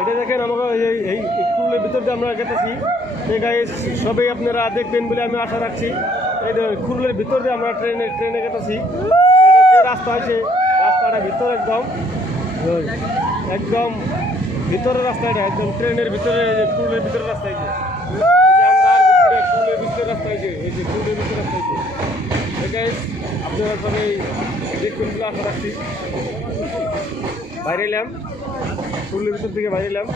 এটা দেখেন আমাকে এই কুলের ভিতর দিয়ে আমরা গেতেছি এই গায়ে সবাই আপনারা দেখবেন বলে আমি আশা রাখছি। এই কুলের ভিতর দিয়ে আমরা ট্রেনে গেতেছি। এটা যে রাস্তা আছে রাস্তাটা ভিতর একদম একদম ভিতরের রাস্তা, এটা একদম ট্রেনের ভিতরে কুলের ভিতরে রাস্তা আছে। কুলের ভিতরে রাস্তা আছে, এই যে কুলের ভিতরে রাস্তা আছে। এই গায়ে আপনারা সবাই দেখবেন বলে আশা রাখছি। বাইরে এলাম, কুলের ভিতর থেকে বাইরে এলাম।